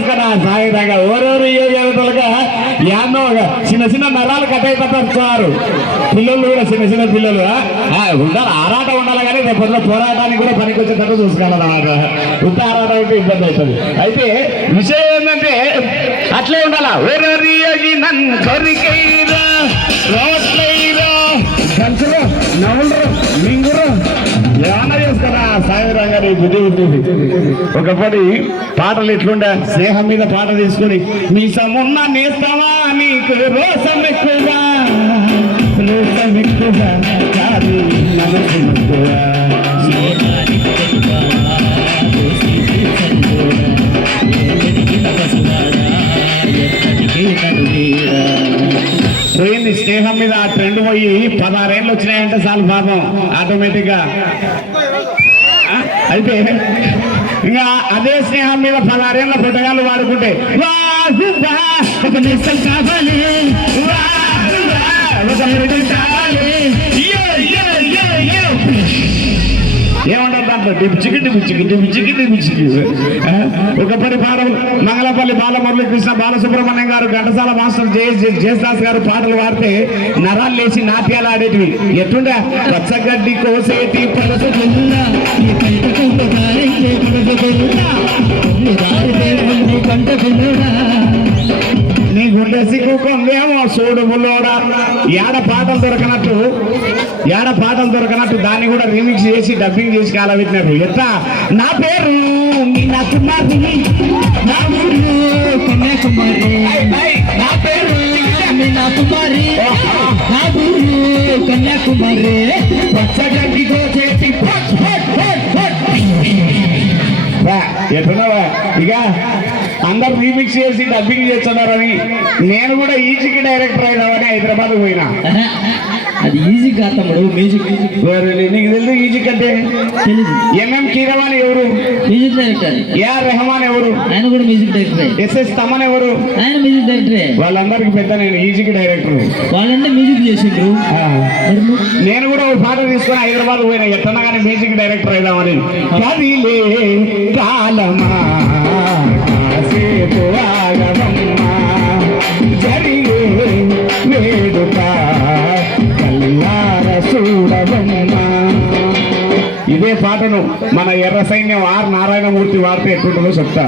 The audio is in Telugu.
ఏమైనా చేసుకున్నా సాయంత్రంగా ఓరెవరు యోగిగా యాన్నో చిన్న చిన్న నరాలు కట్టయిపోతారు పిల్లలు కూడా చిన్న చిన్న పిల్లలు ఆ, ఉండాలి ఆరాట ఉండాలి కానీ రేపు పోరాటానికి కూడా పనికి వచ్చేటట్టు చూసుకోవాలన్నమాట ఉత్త ఆరాట అయితే ఇబ్బంది అవుతుంది. అయితే విషయం ఏంటంటే అట్లే ఉండాలా? ఓరెవరు యోగి నన్ను సాయిరాం బుద్ధి ఉంటుంది ఒకప్పటి పాటలు ఎట్లుండే? స్నేహం మీద పాట తీసుకుని నీ సమున్న నేస్తావా? నీకు రోసం ఎక్కువగా రోసం కాదు ఎక్కువ. పోయింది స్నేహం మీద ఆ ట్రెండ్ పోయి పదహారేళ్ళు వచ్చినాయంటే చాలు పాపం ఆటోమేటిక్గా. అయితే ఇంకా అదే స్నేహం మీద పదహారేళ్ళ పుట్టగాళ్ళు వాడుకుంటే వా, ఒక నిమిషం కావాలి. ఏమంటారు దాంట్లో డిపిచికి డిపిచికి డిపిచికి డిపిచికి ఒకప్పటి పాటలు మంగళపల్లి బాలమురళి కృష్ణ బాలసుబ్రహ్మణ్యం గారు ఘంటసాల మాస్టర్ జయ జయదాస్ గారు పాటలు పాడితే నరాలు లేచి నాట్యాలు ఆడేటివి. ఎట్టుండే? పచ్చగడ్డి కోసేటి పలసగుల్ల గుండె సిగ్గుకుందేమో చూడు ముల్లోడా. ఏడ పాటలు దొరకనట్టు ఏడ పాటలు దొరకనట్టు దాన్ని కూడా రీమిక్స్ చేసి డబ్బింగ్ చేసి కాలబెట్టినారు ఎంత నా పేరు మీనా నా ఊరు కన్యాకుమారి నా పేరు మీనా నా ఊరు కన్యాకుమారి పచ్చగడ్డి ఎట్లున్నావా? ఇక అందరు రీమిక్స్ చేసి డబ్బింగ్ చేస్తున్నారని నేను కూడా ఈజీకి డైరెక్టర్ అయినామని హైదరాబాద్ పోయినా. అది ఈజీ కాదు మ్యూజిక్ నీకు తెలుసు ఈజీక్ అంటే? తెలీదు ఎంఎం కీరవాణి ఎవరు? మ్యూజిక్ డైరెక్టర్ ఏఆర్ రెహమాన్ ఎవరు? ఆయన కూడా మ్యూజిక్ డైరెక్టరే ఎస్ఎస్ తమన్ ఎవరు? ఆయన మ్యూజిక్ డైరెక్టరే వాళ్ళందరికి పెద్ద నేను ఈజీకి డైరెక్టర్ వాళ్ళంటే మ్యూజిక్ చేసిండ్రు? నేను కూడా ఒక పాట తీసుకొని హైదరాబాద్ పోయినా. ఎట్టన్నా కానీ మ్యూజిక్ డైరెక్టర్ అయిదామని కదిలే కాలమా ఇదే పాటను మన ఎర్ర సైన్యం ఆర్ నారాయణమూర్తి వాడితే ఎట్టుంటుందో చెప్తా